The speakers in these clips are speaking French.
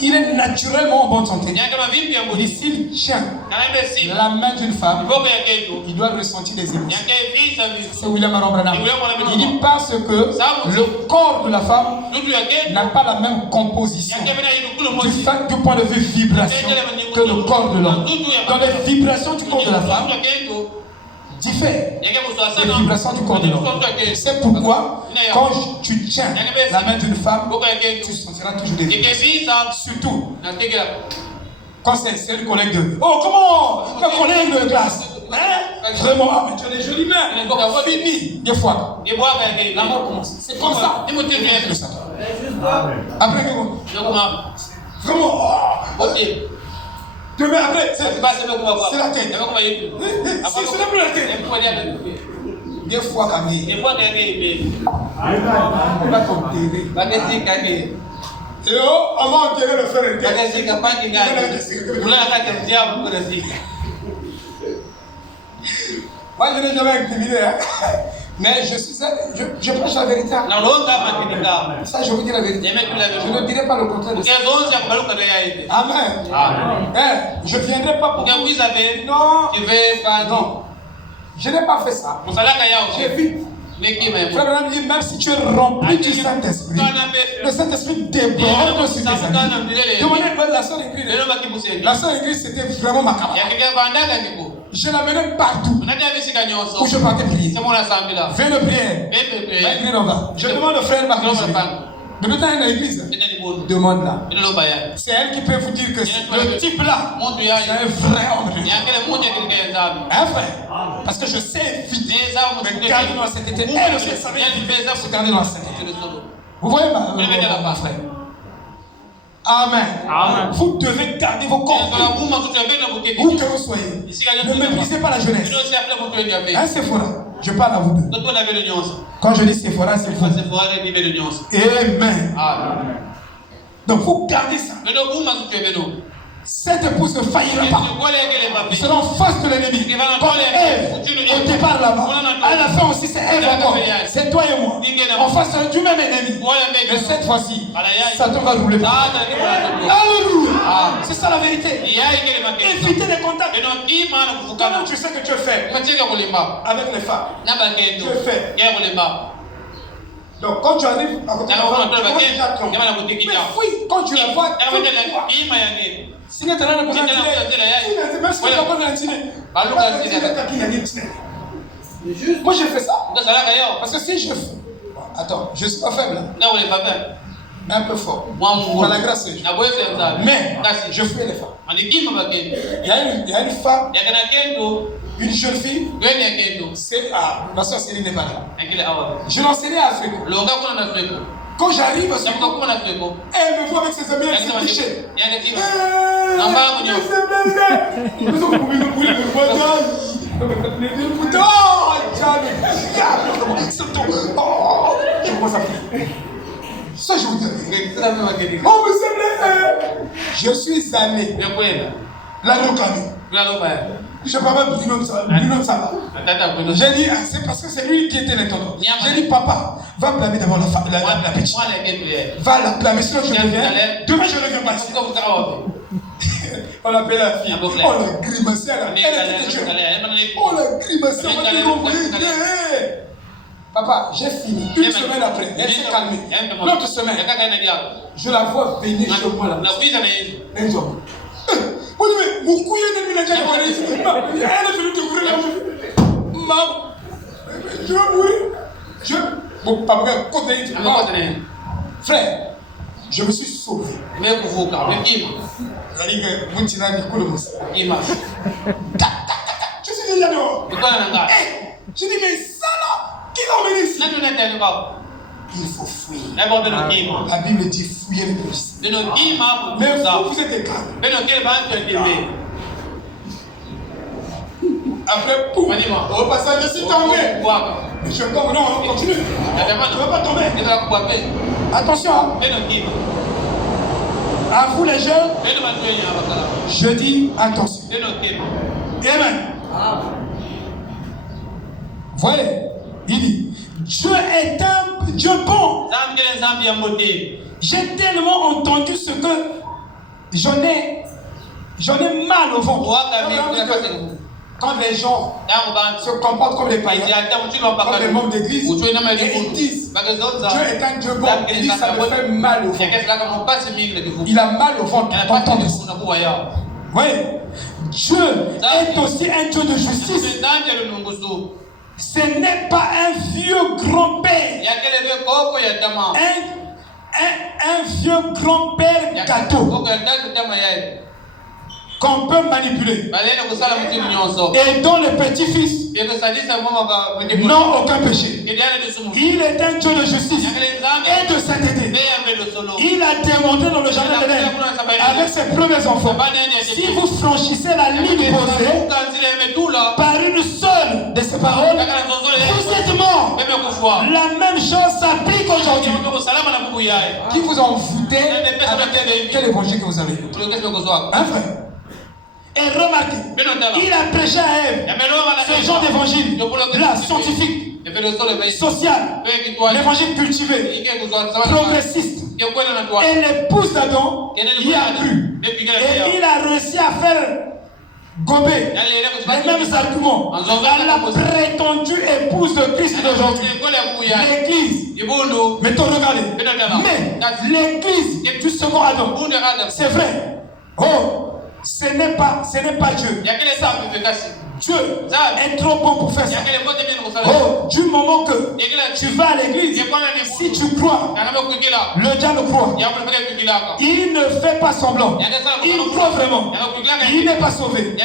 il est naturellement en bonne santé. Et s'il tient la main d'une femme, il doit ressentir des émotions. C'est William Branham. Il dit parce que le corps de la femme n'a pas la même composition du point de vue vibration que le corps de l'homme. Dans les vibrations du corps de la femme diffèrent des vibrations du corps de l'homme. C'est pourquoi quand tu tiens la main d'une femme, tu sentiras toujours des vibrations. Surtout quand c'est une collègue de... Oh, comment? La collègue de classe. Hein? Vraiment, ah, mais tu as des jolies mains. Fini. Des fois. La mort commence. C'est comme ça. Après, vraiment. Ok. Demain, après, c'est la tête. C'est plus la tête. Des fois, quand même. On va t'enterrer. Et oh, avant d'enterrer le frère moi, je n'ai jamais incriminé, hein. Mais je prêche la vérité. Ça, je vous dis la vérité. Je ne dirai pas le contraire de ça. Amen. Je ne viendrai pas pour vous. Non. Non. Je n'ai pas fait ça. J'ai vu. Frère Branham dit, même si tu es rempli du Saint-Esprit, le Saint-Esprit déborde sur tes amis. Demandez la sœur Ingrid. La sœur Ingrid, c'était vraiment ma camarade. Je l'amenais partout où je partais prier. Fais le prière. Ingrid, on va. Je demande au frère Marc. Mais maintenant, il y a une église. Demande-la. C'est elle qui peut vous dire que le type là, c'est un vrai homme de Dieu. Un vrai. Parce que je sais vite me garder dans la sainteté. Elle aussi savait se garder dans la sainteté. Vous voyez ma frère? Amen. Amen. Vous devez garder vos corps. Où que vous soyez. Ne méprisez pas la jeunesse. Hein, Sephora? Je parle à vous deux. Quand je dis Sephora, c'est vous. Amen. Donc vous gardez ça. Cette épouse ne faillira pas. Ils seront en face de l'ennemi. Comme Ève, au départ là-bas, à la fin aussi c'est Ève encore. C'est toi et moi. En face du même ennemi. Mais cette fois-ci, Satan va rouler. Alléluia. C'est ça la vérité. Évitez les contacts. Comment tu sais que tu es faible avec les femmes? Tu es faible. Donc quand tu arrives à côté de la femme, tu vois déjà trop. Mais oui, quand tu la vois, si tu as un peu moi j'ai fait ça. Parce que si je... Attends, je ne suis pas faible. Mais un peu fort. Par la grâce de Dieu. Mais je fais les femmes. Il y a une femme, une jeune fille. C'est ma soeur Céline n'est pas là. Je l'enseignais à Afrique. Quand j'arrive, elle me voit avec ses amis, elle s'est touchée. Je commence à prier. Ça, je vous dis. Oh, mais je suis allé la réclamer. Je ne parle pas de Bruno de Saba. J'ai dit, c'est parce que c'est lui qui était l'intendant. J'ai dit, papa, va blâmer d'abord la petite. Va la blâmer, sinon je reviens. Demain, je ne reviens pas ici. On appelle la fille. Oh, la grimacée, elle était jeune. Oh, la grimacée, on va dire, papa, j'ai fini. Une semaine après, elle s'est calmée. L'autre semaine, je la vois venir chez moi là. Un jour. Mais mon couille est devenu la elle est venue te courir là. Maman, je veux mourir. Bon, papa, côté. Frère, je me suis sauvé. Je suis déjà dehors. Je dis, mais ça là, qui l'a emmené ici? Il faut fuir. La Bible dit fouiller les polices. Mais vous êtes éclatés. Après, pouf, au passage, je suis tombé. Mais je tombe, non, on continue. Tu ne vas pas tomber. Attention. À vous les jeunes, je dis attention. Amen. Voyez, il dit, Dieu est un Dieu bon. J'ai tellement entendu ce que J'en ai mal au ventre. Quand les gens se comportent comme les païens, comme les membres d'église, et ils disent Dieu est un Dieu bon, ils disent ça me fait mal au ventre. Il a mal au ventre d'entendre ça. Oui, Dieu est aussi un Dieu de justice. Ce n'est pas un vieux grand-père, un vieux grand-père gâteau qu'on peut manipuler et dont les petits-fils n'ont aucun péché. Il est un Dieu de justice et de sainteté. Il a démontré dans le jardin d'Éden avec ses premiers enfants. Si vous franchissez la ligne posée par une seule de ces paroles, vous êtes morts. La même chose s'applique aujourd'hui. Qui vous en foutez avec quel évangile que vous avez? Un frère. Et remarquez, il a prêché à Ève ce genre d'évangile, là, scientifique, social, l'évangile cultivé, progressiste. Et l'épouse d'Adam y a cru. Et il a réussi à faire gober les mêmes arguments à la prétendue épouse de Christ d'aujourd'hui, l'Église. Mais regardez, mais l'Église du second Adam, c'est vrai. Oh! Ce n'est pas Dieu. Dieu est trop bon pour faire ça. Oh, du moment que tu vas à l'église, si tu crois, le diable croit. Il ne fait pas semblant. Il croit vraiment. Il n'est pas sauvé.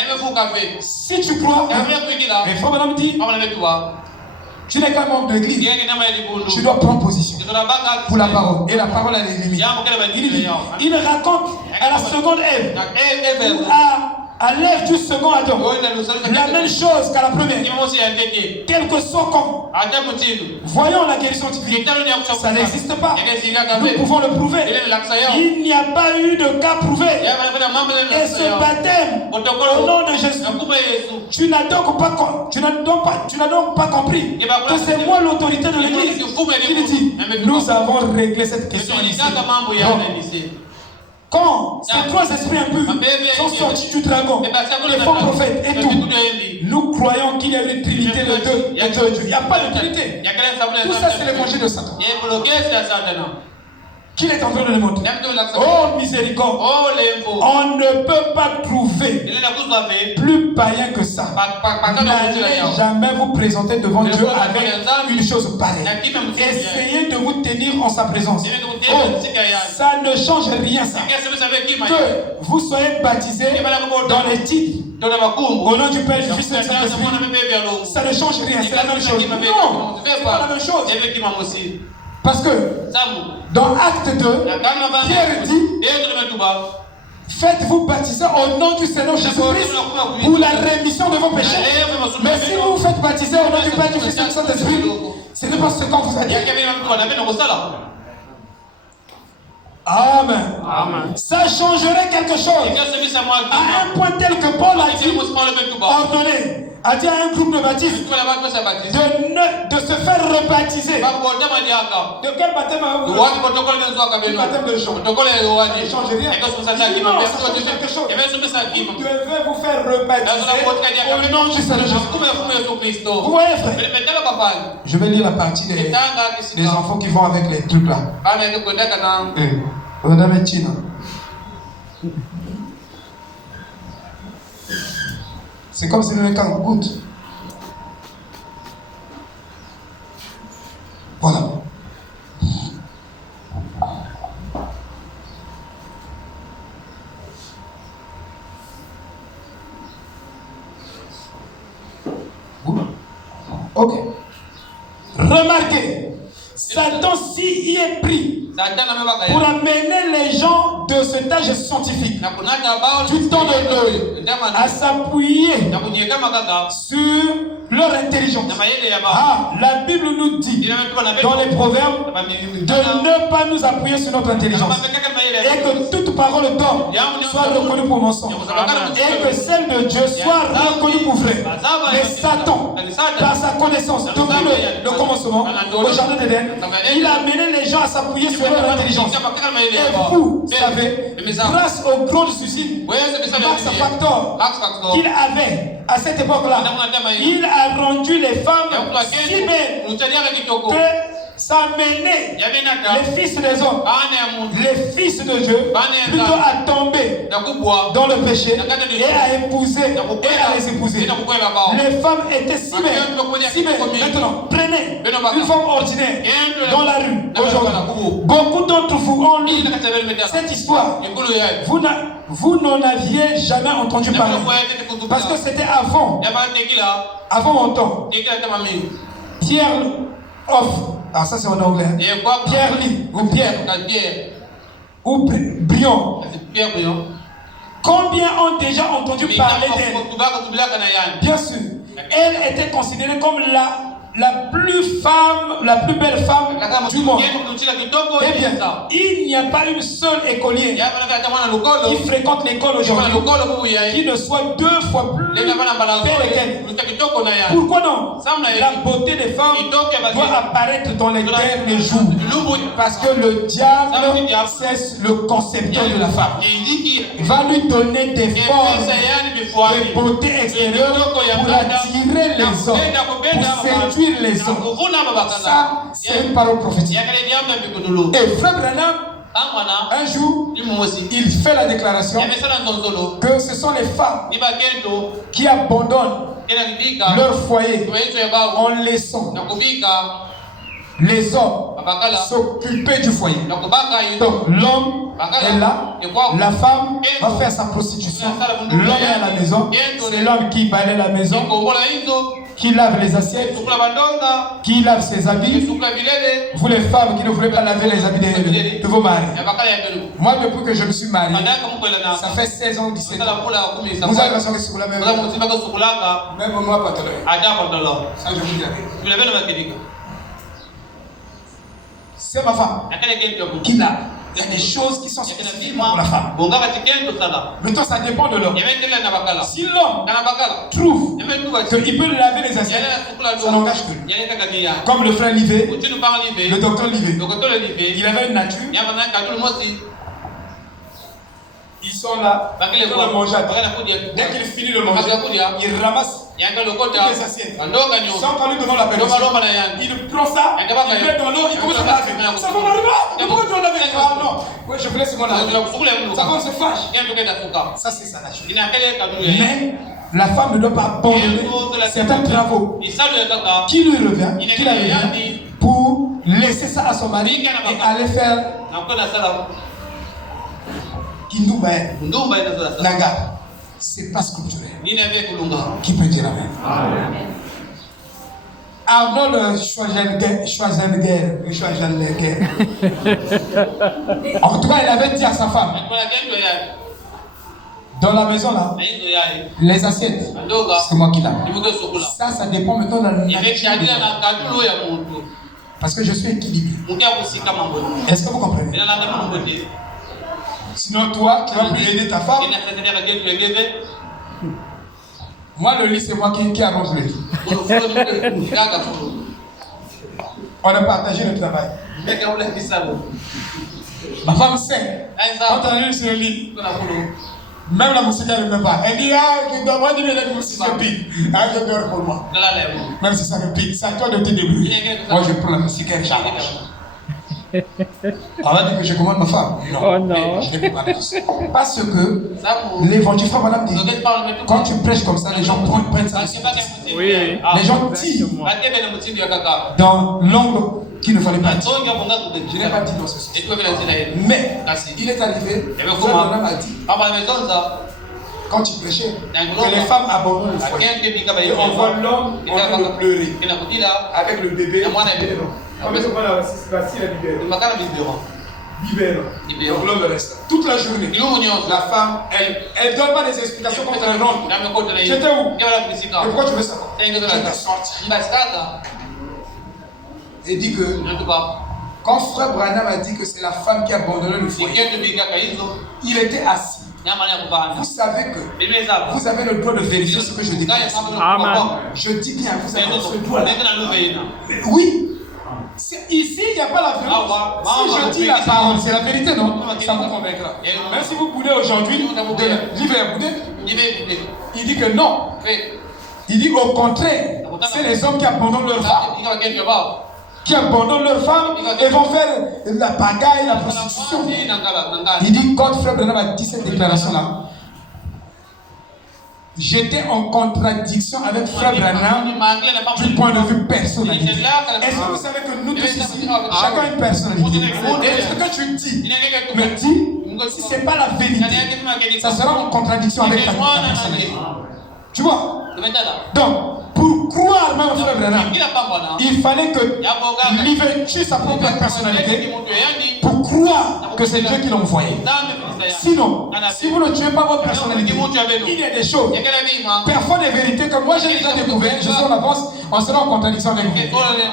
Si tu crois, il faut me dire, tu n'es qu'un membre de l'église. Tu dois prendre position pour la parole. Et la parole a des limites. Il raconte à la seconde Ève, à l'Ève du second Adam, la même chose qu'à la première. Quel que soit comme. Voyons la guérison scientifique. Ça n'existe pas. Nous pouvons le prouver. Il n'y a pas eu de cas prouvé. Et ce baptême, au nom de Jésus, tu n'as donc pas compris que c'est moi l'autorité de l'église qui dit, nous avons réglé cette question ici. Quand ces trois esprits impurs sont sortis du dragon, les faux prophètes et tout, nous croyons qu'il y a une trinité de Dieu. Il n'y a pas de trinité. Tout ça, c'est l'évangile de Satan. Qu'il est en train de le montrer. Oh miséricorde. On ne peut pas trouver plus païen que ça. N'allez jamais vous présenter devant Dieu avec une chose pareille. Essayez de vous tenir en sa présence. Oh, ça ne change rien ça. Que vous soyez baptisés dans les titres, au nom du Père, du Fils et du Saint-Esprit, ça ne change rien. C'est la même chose. Non, c'est pas la même chose. Parce que dans Acte 2, Pierre dit, faites-vous baptiser au nom du Seigneur Jésus-Christ pour la rémission de vos péchés. Mais si vous vous faites baptiser au nom du Père, du Fils et du Saint-Esprit, ce n'est pas ce qu'on vous a dit. Amen. Ça changerait quelque chose. À un point tel que Paul a dit, ordonné, a dit à un groupe de baptistes de se faire rebaptiser. De quel baptême avez-vous? Du baptême de Jean. Ça ne change rien. Non, ça change quelque chose. Vous devez vous faire rebaptiser au nom du Seigneur Jésus. Vous voyez, frère? Je vais lire la partie des enfants qui vont avec les trucs là. C'est comme si le mec en goutte. Voilà. Ok. Remarquez, Satan s'y y est pris pour amener les gens de cet âge scientifique du temps de l'œil à s'appuyer sur leur intelligence. La Bible nous dit dans les proverbes de ne pas nous appuyer sur notre intelligence et que toute toute parole d'homme soit reconnue pour mensonge. Et que celle de Dieu soit reconnue pour vrai. Mais Satan, par sa connaissance, depuis le commencement, au jardin d'Éden, il a amené les gens à s'appuyer sur leur intelligence. Et vous savez, grâce aux grandes usines Max Factor qu'il avait à cette époque-là, il a rendu les femmes si belles que ça menait les fils des hommes, les fils de Dieu, plutôt à tomber dans le péché et à épouser et à les épouser. Les femmes étaient si belles. Maintenant, prenez une femme ordinaire dans la rue aujourd'hui. Beaucoup d'entre vous ont lu cette histoire. Vous n'en aviez jamais entendu parler. Parce que c'était avant mon temps. Pierre offre. Alors ça c'est en anglais. Pierre Lee ou Pierre ou Brion. Combien ont déjà entendu parler d'elle? Bien sûr. Elle était considérée comme la plus belle femme du monde. Eh bien, il n'y a pas une seule écolière qui fréquente l'école aujourd'hui qui ne soit 2 fois plus belle qu'elle. Pourquoi non? La beauté des femmes doit apparaître dans les derniers jours. Parce que le diable, c'est le concepteur de la femme. Il va lui donner des formes de beauté extérieure pour attirer les hommes, pour séduire les hommes. Ça, c'est une parole prophétique. Et Frère Branham, un jour, il fait la déclaration que ce sont les femmes qui abandonnent leur foyer en laissant les hommes s'occuper du foyer. Donc l'homme est là, la femme va faire sa prostitution. L'homme est à la maison, c'est l'homme qui balaye la maison, qui lave les assiettes, qui lave ses habits. Vous les femmes qui ne voulez pas laver les habits de vos maris. Moi depuis que je me suis marié, ça fait 16 ans, 17 ans. Vous avez l'impression que c'est la même. Même moi pas trop. Ça je vous dis. C'est ma femme qui l'a. Il y a des choses qui sont spécifiques pour la femme. Maintenant, ça dépend de l'homme. Si l'homme trouve qu'il peut laver les assiettes, ça n'engage que lui. Comme le frère Livé, le docteur Livé, il avait une nature. Ils sont là, ils vont manger. Dès qu'il finit de manger, il ramasse toutes les assiettes. Sans parler devant la personne. Il prend ça, il met dans l'eau, il commence à laver. Ça va m'arriver. Pourquoi tu vas laver? Ah non, oui, je voulais seulement laver. Ça va se fâche. Ça, c'est sa nature. Mais la femme ne doit pas abandonner certains travaux qui lui revient, qui la revient, pour laisser ça à son mari et aller faire Kindumba Naga. C'est pas scripturel. Qui peut dire amen? Arnold Schwarzenegger. En tout cas, il avait dit à sa femme, dans la maison là, les assiettes, c'est moi qui lave. Ça dépend maintenant de la nature. Parce que je suis équilibré. Est-ce que vous comprenez? Sinon toi, tu vas plus aider ta femme. Moi, le lit, c'est moi qui arrange le lit. On a partagé le travail. Ma femme sait. Quand on arrive sur le lit, même la musique, elle ne veut pas. Elle dit, je dois moi dire la musique, ça pique. Je dors pour moi. Même si ça me pique, c'est à toi de te débrouiller. Moi, je prends la musique, elle charge. On va dire que je commande ma femme. Non, oh non. Je ne peux pas dire ça. Parce que l'évangile, frère Madame dit, quand tu prêches comme ça, les gens prennent ça. Oui. Les gens tirent dans l'angle qu'il ne fallait pas dire. Je n'ai pas dit dans ce sens. Mais il est arrivé, frère Madame a dit, quand tu prêchais, que les femmes abandonnent le foyer. Et on voit l'homme en train de pleurer avec le bébé. Donc l'homme reste toute la journée. La femme, elle donne pas des explications quand elle rentre. J'étais où? Et pourquoi tu veux savoir? Elle sorti. Et dit que Quand frère Branham a dit que c'est la femme qui a abandonné le foyer, il était assis. Vous savez que vous avez le droit de vérifier ce que je dis. Amen. Je dis bien, vous avez ce droit-là. Oui. Ici, il n'y a pas la violence. Si je dis la parole, c'est la vérité, non? Ça vous convaincra. Même si vous boudez aujourd'hui, l'hiver boudé, il dit que non. Il dit au contraire, c'est les hommes qui abandonnent leur femme. Qui abandonnent leur femme et vont faire la pagaille, la prostitution. Il dit, quand frère Branham a dit cette déclaration-là, j'étais en contradiction avec frère Branham du point de vue personnalité. Est-ce que vous savez que nous tous ici, chacun a une personnalité? Et ce que tu dis, me dis, si ce n'est pas la vérité, ça sera en contradiction avec ta personnalité. Tu vois? Donc, pour croire même frère Branham, il fallait que l'hiver tue sa propre personnalité pour croire que c'est Dieu qui l'a envoyé. Sinon, si vous ne tuez pas votre personnalité, il y a des choses, parfois des vérités que moi j'ai déjà découvert, je suis en avance, on sera en contradiction avec vous.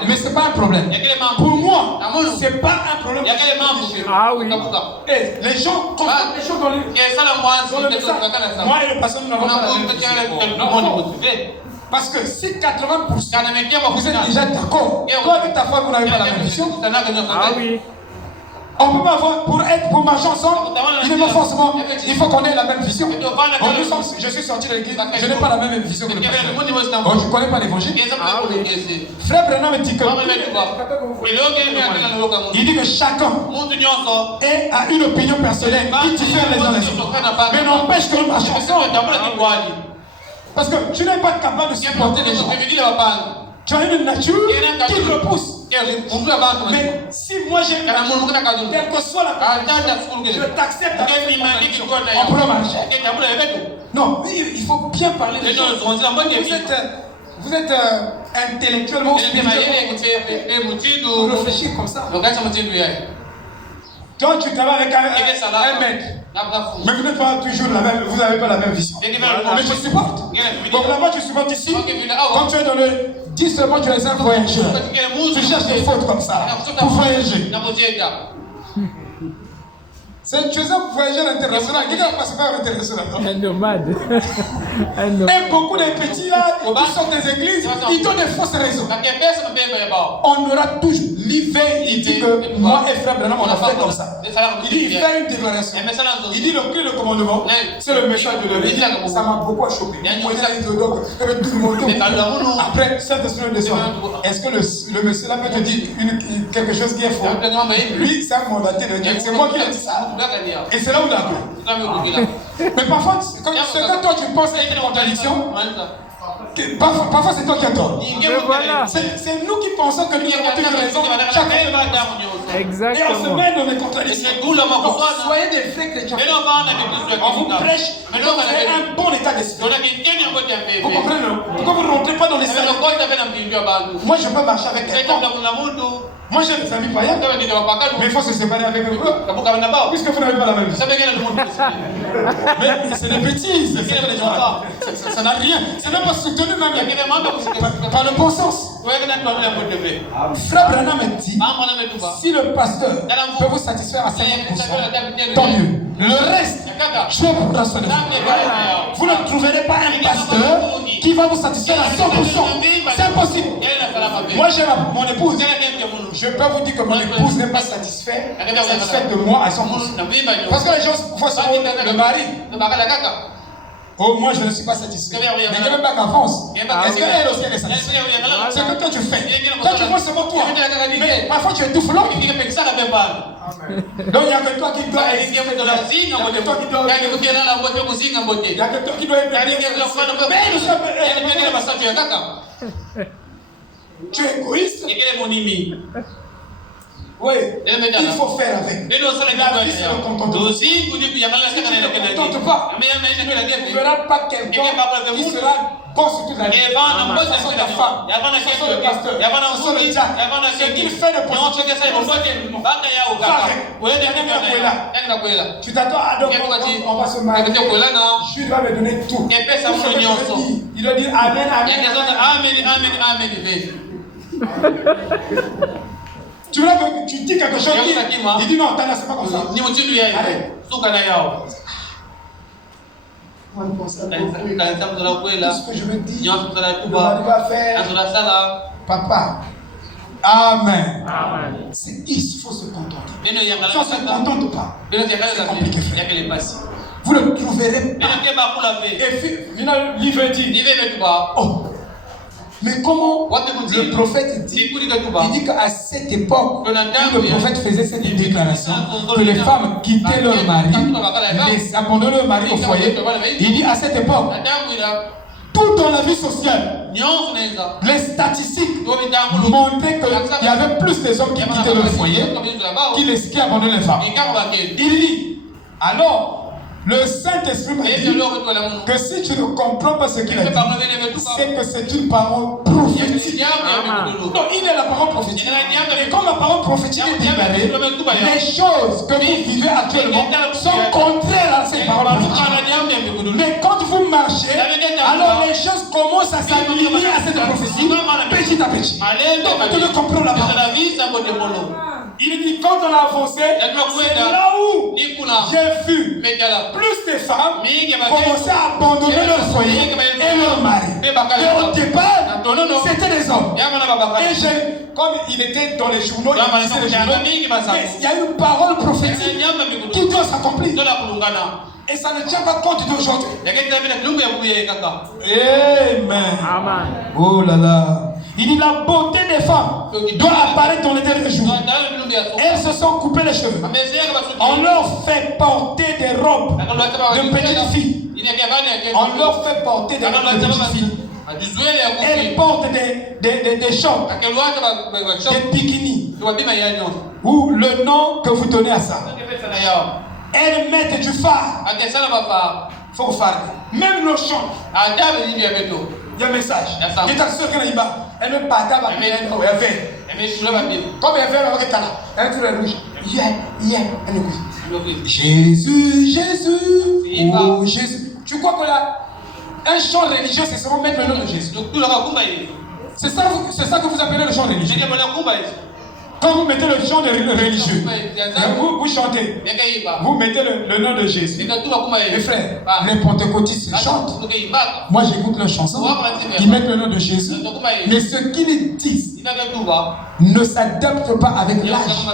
Mais ce n'est pas un problème. Pour moi, ce n'est pas un problème. Ah oui. Et les gens confondent les choses dans le message. Moi et le pasteur, nous n'avons pas la même vision. Parce que si 80% vous êtes déjà d'accord, toi avec ta femme vous n'avez pas la même vision. Ah oui. On ne peut pas avoir, pour marcher ensemble, il n'est pas forcément, il faut qu'on ait la même vision. Je suis sorti de l'église, je n'ai pas la même vision que le pasteur. Je ne connais pas l'évangile. Frère Branham dit que il dit que chacun a une opinion personnelle qui diffère les uns les autres. Mais n'empêche que nous marchons ensemble. Parce que tu n'es pas capable de supporter les gens. Tu as une nature qui te repousse. Mais si moi j'ai quelle que soit la je t'accepte. On peut marcher. Non, mais il faut bien parler des choses. Vous êtes intellectuellement vous réfléchissez comme ça. Toi, tu travailles avec un mec. Mais vous n'êtes pas toujours la même, vous n'avez pas la même vision. Mais je supporte. Donc là-bas, tu supportes ici. Quand tu es dans le 10 seulement, tu es un voyageur. Tu cherches des fautes comme ça pour voyager. Tu es un voyageur international. Qui va passer par international? Un nomade. Et beaucoup de petits là, qui sortent des églises, ils donnent des fausses raisons. On aura toujours. L'hiver, il dit que moi et frère Branham, on a fait comme ça. Il dit, il fait une déclaration. Il dit, le commandement, c'est le message de l'église. Ça m'a beaucoup choqué. Tout le monde. Après, Saint-Esprit descend. Est-ce que le monsieur là peut te dire quelque chose qui est faux? Lui, c'est un mandataire de Dieu. C'est moi qui ai dit ça. Et c'est là où il a cru. Mais parfois, quand toi tu penses qu'il y a une contradiction, parfois c'est toi qui as tort. C'est nous qui pensons que nous avons toujours raison. Exactement. Et on se met dans des contradictions. Donc, soyez des vrais chrétiens. On vous prêche, mais vous avez un bon état d'esprit. Vous comprenez, non? Pourquoi vous ne rentrez pas dans les salons? Moi je peux marcher avec quelqu'un. Moi j'ai des amis païens, mais il faut se séparer avec eux. Puisque vous n'avez pas la même vie. Mais c'est des bêtises. Ça n'a rien. C'est même pas soutenu même par le bon sens. Frère Branham dit, si le pasteur peut vous satisfaire à 50%, tant mieux. Le reste, Dieu pourra soin de vous. Vous ne trouverez pas un pasteur qui va vous satisfaire à 100%. C'est impossible. Moi j'ai mon épouse. Je peux vous dire que mon épouse n'est pas satisfaite de moi à 100%. Parce que les gens voient le mari. Oh, moi je ne suis pas satisfait. Mais il n'y a même pas qu'en France. Est-ce qu'elle aussi elle est satisfaite? C'est que toi tu fais. Toi tu vois seulement toi. Mais parfois tu étouffes l'autre. Donc il n'y a que toi qui dois exister. Il y a que toi qui dois Il y a que toi qui dois Tu es égoïste. Oui, il faut faire avec. La vie, c'est le contentement. Si tu ne te contentes pas, tu ne verras pas quelqu'un qui sera bon sur toute la vie. Ce sont ta femme, ce sont le pasteur, ce sont le diacre. Ce qu'il fait de positif, tu t'attends à donc on va se marier. Jules va me donner tout. Il doit dire Amen, Amen. Tu veux que tu dis quelque chose, il dit non, c'est pas comme ça. Allez. Tout ce que je veux dire, le mari va faire. Papa. Amen. Il faut se contenter. Si on ne se contente pas, c'est compliqué. Vous ne trouverez pas. Et dit, oh, mais comment le prophète dit, il dit qu'à cette époque, le prophète faisait cette déclaration, que les femmes quittaient leur mari, abandonnaient leur mari au foyer. Il dit à cette époque, tout dans la vie sociale, les statistiques montraient qu'il y avait plus de hommes qui quittaient leur foyer qui abandonnaient les femmes. Il dit, alors, le Saint-Esprit m'a dit que si tu ne comprends pas ce qu'il a dit, c'est que c'est une parole prophétique. Donc, il est la parole prophétique. Et comme la parole prophétique est déclarée, les choses que vous vivez actuellement sont contraires à ces paroles prophétiques. Mais quand vous marchez, alors les choses commencent à s'aligner à cette prophétie petit à petit. Donc, vous devez comprendre la parole. Il dit, quand on a avancé, c'est là où j'ai vu plus de femmes commencer à abandonner leur foyer et leur mari. Et au départ, c'était des hommes. Et comme il était dans les journaux, il disait les journaux, mais il y a une parole prophétique qui doit s'accomplir. Et ça ne tient pas compte d'aujourd'hui. Amen. Oh là là. Il dit la beauté des femmes doit apparaître dans les derniers jours. Elles se sont coupées les cheveux. On leur fait porter des robes de petites filles. On leur fait porter des robes de petites filles. Elles portent des shorts, des bikinis, ou le nom que vous donnez à ça. Elles mettent du phare. Faut phare. Même nos chants. Il y a un message. Il est sûr qu'elle elle me partage avec elle. Comme elle fait avec elle, elle est rouge. Jésus, Jésus, oh Jésus. Tu crois que là, un chant religieux, c'est seulement mettre le nom de Jésus. C'est ça que vous appelez le chant religieux. Quand vous mettez le chant religieux, vous chantez, vous mettez le nom de Jésus. Mes frères, les pentecôtistes chantent. Moi j'écoute leurs chansons, ils mettent le nom de Jésus. Mais ce qu'ils disent ne s'adapte pas avec l'âge,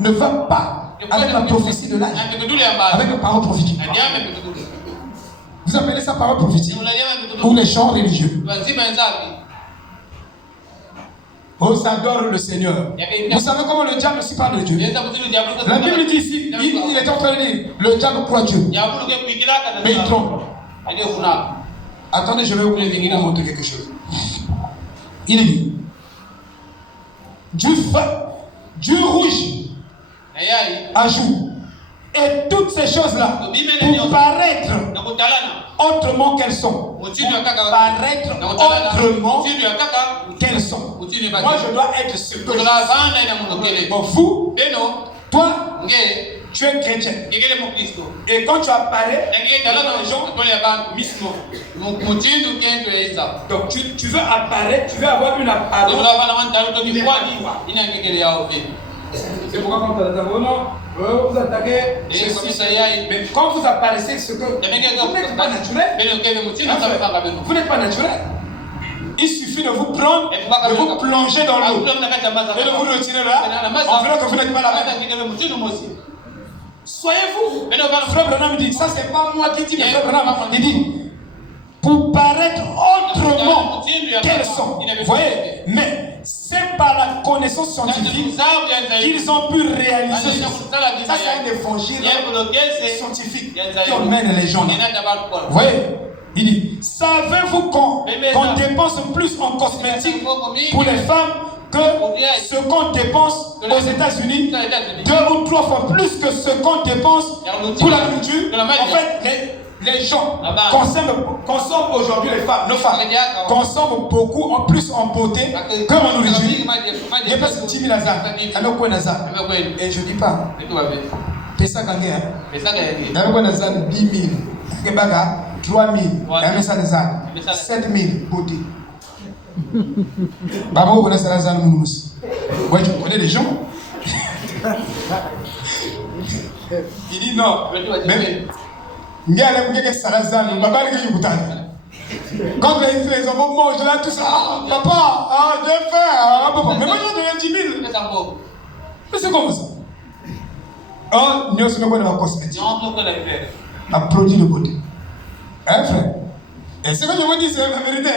ne va pas avec la prophétie de l'âge, avec la parole prophétique. Vous appelez ça parole prophétique ou les chants religieux. Oh, ça adore le Seigneur. Vous savez comment le diable s'y parle de Dieu? La Bible dit ici, il est en train de dire, le diable croit Dieu. Mais il trompe. Attendez, je vais vous montrer quelque chose. Il dit, du rouge à jour. Et toutes ces choses-là, pour paraître autrement qu'elles sont. Paraître autrement qu'elles sont. Moi, je dois être ce que je suis. Bon, vous, toi, tu es chrétien. Et quand tu apparais, les gens, donc tu veux apparaître, tu veux avoir une apparence. C'est pourquoi quand vous attaquez, mais quand vous apparaissez, ce que vous n'êtes pas naturel. Vous n'êtes pas naturel. Il suffit de vous prendre, de vous plonger dans l'eau et de vous retirer là, en verra que vous n'êtes pas la même. Soyez-vous. Frère Branham dit, ça c'est pas moi qui dis, mais Frère Branham, il dit, pour paraître autrement qu'elles sont. Vous voyez, mais c'est par la connaissance scientifique qu'ils ont pu réaliser ça. Ça c'est un évangile scientifique qui emmène les gens. Vous voyez, il dit, savez-vous qu'on dépense plus en cosmétiques pour les femmes que ce qu'on dépense aux États-Unis, 2 ou 3 fois plus que ce qu'on dépense pour la nourriture? En fait, les gens consomment aujourd'hui, les femmes, nos femmes, consomment beaucoup en plus en beauté que en nourriture. Il y a presque 10 000 hasards. Et je ne dis pas. Pesa Kangea. Il y a 10 000. 3 000. 7 000 beauté. Bah, vous connaissez la zone Mounous. Moi, je connais les gens. Il dit non. Mais, quand les enfants mangent là, tout ça, ah, papa, ah, j'ai faim, ah, papa. Mais moi, j'ai donné 10 000. Mais c'est comme ça. Oh, nous sommes dans la cosmétique. Un produit de beauté. Hein, frère? Et ce que je vous dis, c'est la vérité.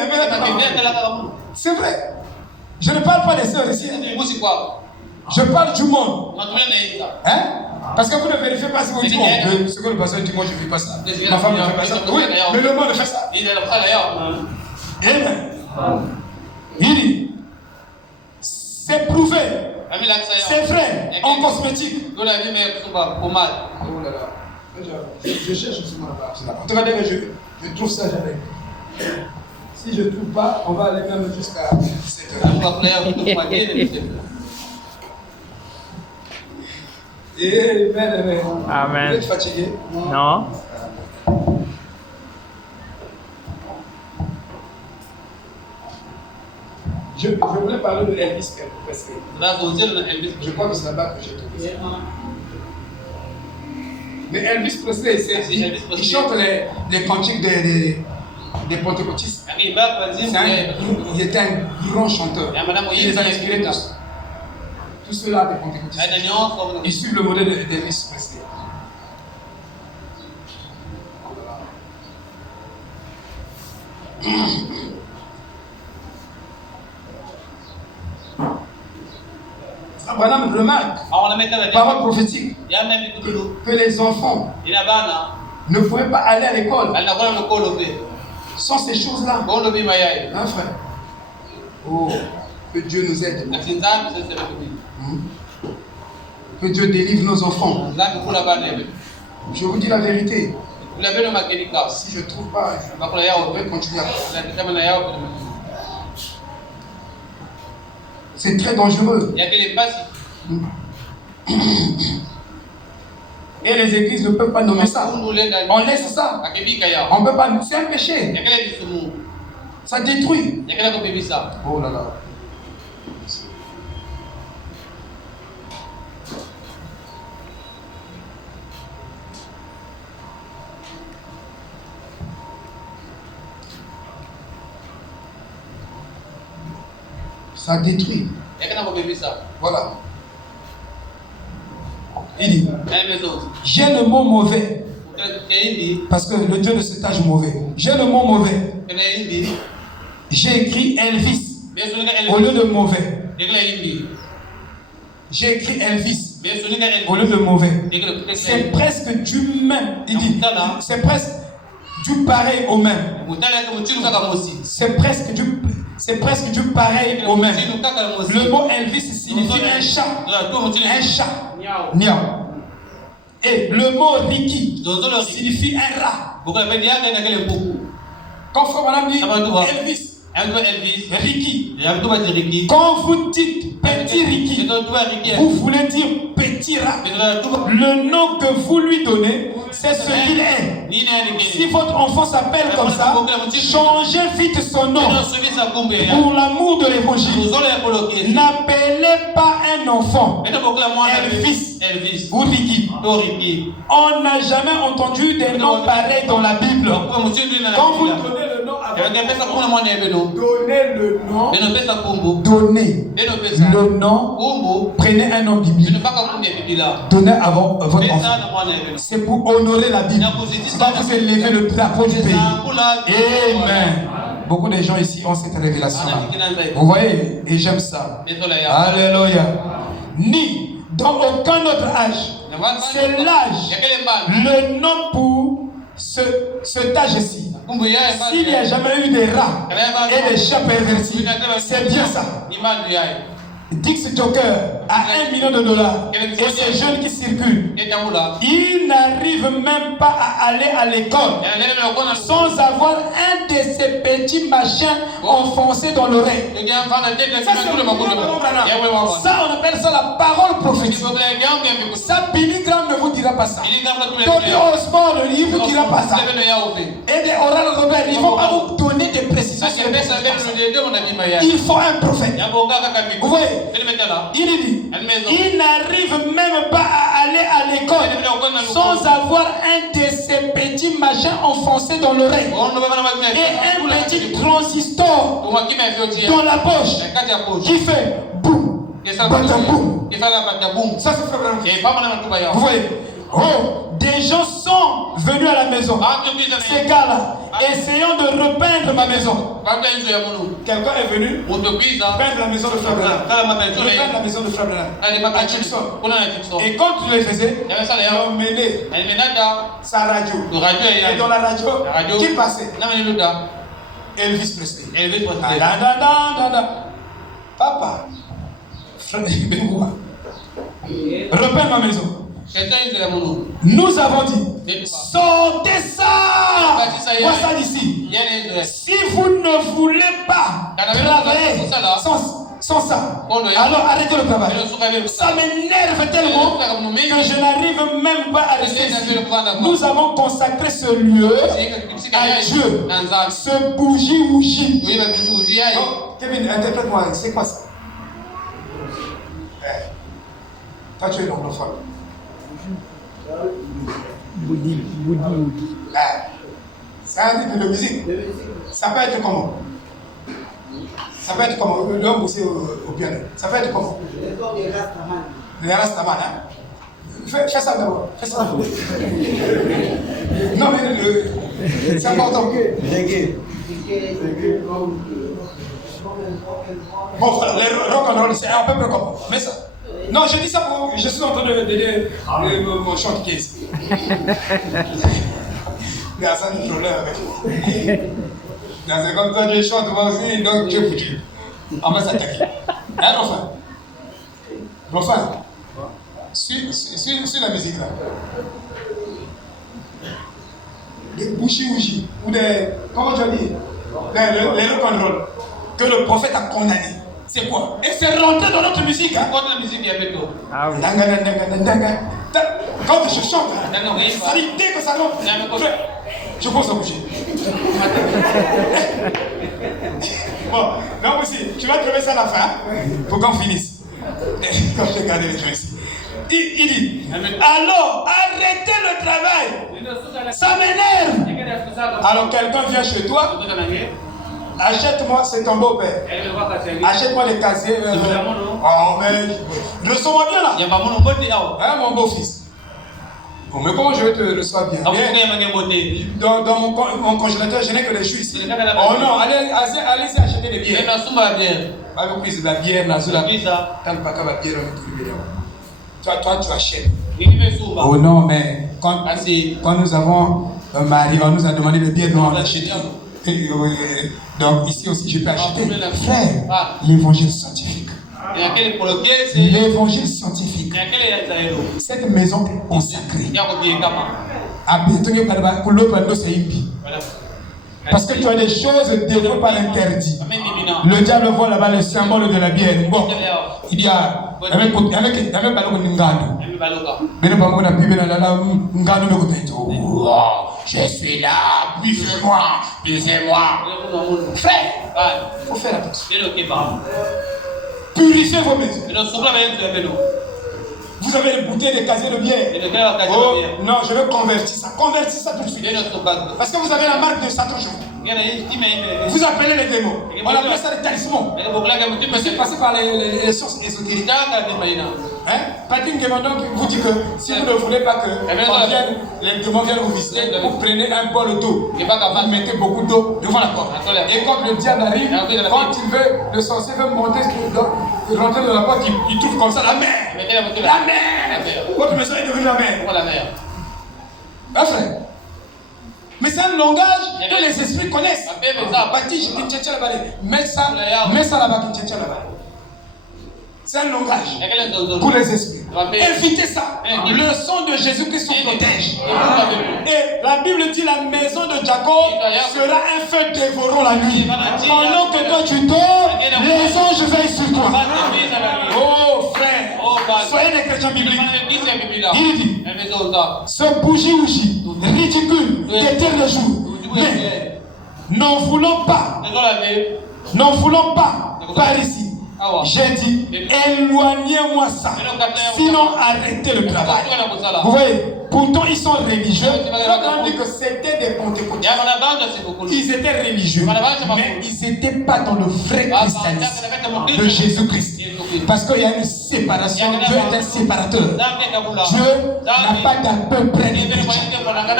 C'est vrai. Je ne parle pas des sœurs ici. Je parle du monde. Hein? Parce que vous ne vérifiez pas si vous dites, bon, ce que le pasteur dit, moi je ne fais pas ça. Ma femme ne fait pas ça. Oui, mais le monde fait ça. Amen. Il dit, c'est prouvé. C'est vrai en cosmétique. Je cherche ce là-bas. En tout cas, dès que je trouve ça, j'arrête. Si je ne trouve pas, on va aller même jusqu'à 17h. Amen. Amen. Vous êtes fatigué? Non. Je voulais parler de Elvis Presley. Je crois que c'est là-bas que j'ai trouvé ça. Mais Elvis Presley, il chante les cantiques des pentecôtistes. Il était un grand chanteur. Il les a inspirés tous. Tous ceux-là des pentecôtistes. Ils suivent le modèle d'Elvis Presley. Abraham remarque, parole prophétique, que les enfants ne pouvaient pas aller à l'école sans ces choses-là. Hein, frère? Oh, que Dieu nous aide. Que Dieu délivre nos enfants. Je vous dis la vérité. Si je ne trouve pas, je vais continuer à faire. C'est très dangereux. Et les églises ne peuvent pas nommer ça. On laisse ça. On ne peut pas. C'est un péché. Ça détruit. Oh là là. Ça détruit. Voilà. Il dit, j'ai le mot mauvais. Parce que le Dieu de cet âge mauvais. J'ai le mot mauvais. J'ai écrit Elvis au lieu de mauvais. J'ai écrit Elvis au lieu de mauvais. C'est presque du même. Il dit, c'est presque du pareil au même. C'est presque du pareil au même. Le mot Elvis signifie un chat. Un chat. Niao. Et le mot Ricky signifie un rat. Quand frère madame dit Elvis, Ricky. Quand vous dites petit Ricky, vous voulez dire petit rat. Le nom que vous lui donnez, c'est ce qu'il est. Si votre enfant s'appelle comme ça, changez vite son nom. Pour l'amour de l'évangile, n'appelez pas un enfant Elvis ou Ricky. On n'a jamais entendu des noms pareils dans la Bible. Quand vous donnez le nom à votre enfant, donnez le nom. Donnez le nom. Prenez un nom biblique. Donnez avant votre enfant. C'est pour honorer la Bible. Quand vous élevez le drapeau du pays. Amen. Beaucoup de gens ici ont cette révélation-là. Vous voyez? Et j'aime ça. Alléluia. Ni dans aucun autre âge. C'est l'âge. Le nom pour cet âge-ci. S'il n'y a jamais eu des rats et des chats pervertis, c'est bien ça. Dix Joker à $1 million et ces jeunes qui circulent, ils n'arrivent même pas à aller à l'école sans avoir un de ces petits machins enfoncés dans l'oreille. Ça, on appelle ça la parole prophétique. Ça, Billy Graham ne vous dira pas ça. Tony Osborne, il ne vous dira pas ça. Et des Oral Robert, ils ne vont pas vous donner des précisions. Il faut un prophète. Vous voyez, il dit, il n'arrive même pas à aller à l'école sans avoir un de ces petits machins enfoncés dans l'oreille et un petit transistor dans la poche qui fait boum, boum. Ça c'est frère. Vous voyez, des gens sont venus à la maison, ces gars-là, essayant de repeindre ma maison. Quelqu'un est venu peindre la maison de Frère Branham. Repeindre la maison de Frère Branham à Jackson. Et quand tu les faisais, ils ont mené sa radio. Et dans la radio, qui passait? Elvis Presley. Papa, repeindre ma maison. Nous avons dit, sortez ça! Voici d'ici. Si vous ne voulez pas travailler sans ça, alors arrêtez le travail. Ça m'énerve tellement que je n'arrive même pas à rester ici. Nous avons consacré ce lieu à Dieu. Ce bougie. Kevin, interprète-moi, c'est quoi ça? Toi, tu es l'anglophone. Boudi. C'est un type de musique. Ça peut être comment? Ça peut être comment? L'homme aussi au piano. Ça peut être comment? Les Rastaman, hein? Fais ça d'abord. Fais ça. Non, mais c'est important. Bon, voilà, les rock'n'roll, c'est un peu plus comment? Mais ça. Non, je dis ça pour. Je suis en train de donner mon chant qui est ici. Il y a ça du problème avec. C'est comme ça que je chante moi aussi, donc Dieu pour Dieu. On va s'attaquer. Hein, Enfin. Suis la musique là. Des bouchis ou des. Comment tu as dit? Les rock'n'roll que le prophète a condamné. C'est quoi? Et c'est rentré dans notre musique. Hein? Quand la musique est Ah oui. Quand je chante, ça dit dès que ça rentre, je pense à bouger. Bon, non aussi, tu vas trouver ça à la fin pour qu'on finisse. Quand je regarde les gens ici. Il dit, alors arrêtez le travail. Ça m'énerve. Alors quelqu'un vient chez toi. Achète-moi, c'est ton beau-père. Achète-moi les casiers. Oh, mais reçois-moi bien là. Hein, mon beau-fils. Bon, mais comment je vais te recevoir bien? Dans mon congélateur, je n'ai que des jus ici. Oh non, allez acheter des bières. Avec plus de la bière, la bière, toi, tu achètes. Oh non, mais quand nous avons un mari, on nous a demandé des bières, nous on achète. Donc ici aussi je peux acheter. Frère, l'évangile scientifique. L'évangile scientifique. Cette maison est consacrée. Parce que tu as des choses dévoilées par l'interdit. Le diable voit là-bas le symbole de la bière. Bon, il y a je suis là, buvez-moi. Frère, il faut faire attention. Purifiez vos maisons. Vous avez des bouteilles de casier de bière. Oh, non, je veux convertir ça. Convertir ça tout de suite. Parce que vous avez la marque de Satan. Vous appelez les démons. On appelle ça des talismans. Mais c'est passé par les sources ésotériques. Hein? Patrick Guémandon vous dit que si vous ne voulez pas que les démons viennent vous visiter, vous prenez un bol d'eau. Vous mettez beaucoup d'eau devant la porte. Et quand le diable arrive, quand il veut, le sorcier veut monter, rentrer dans la porte, il trouve comme ça la mer. La mer. Votre maison est devenue la mer. Ah frère. Mais c'est un langage que les esprits connaissent. Mets ça là-bas, c'est un langage pour les esprits. Évitez ça. Le sang de Jésus-Christ nous protège. Et la Bible dit la maison de Jacob sera un feu dévorant la nuit. Pendant que toi tu dors, les anges veillent sur toi. Oh frère, soyez des chrétiens bibliques. Il dit, ce bougie ridicule d'éternel le jour. Mais n'en voulons pas N'en voulons pas par ici. J'ai dit, éloignez-moi ça. Sinon, arrêtez le travail. Vous voyez, pourtant ils sont religieux. On dit que c'était des pentecôtistes. Ils étaient religieux, mais ils n'étaient pas dans le vrai christianisme de Jésus-Christ. Parce qu'il y a une séparation. Dieu est un séparateur. Dieu n'a pas d'un peu près de chrétien.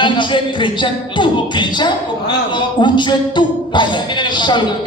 Ou tu es chrétien, tout chrétien, ou tu es tout païen. Shalom.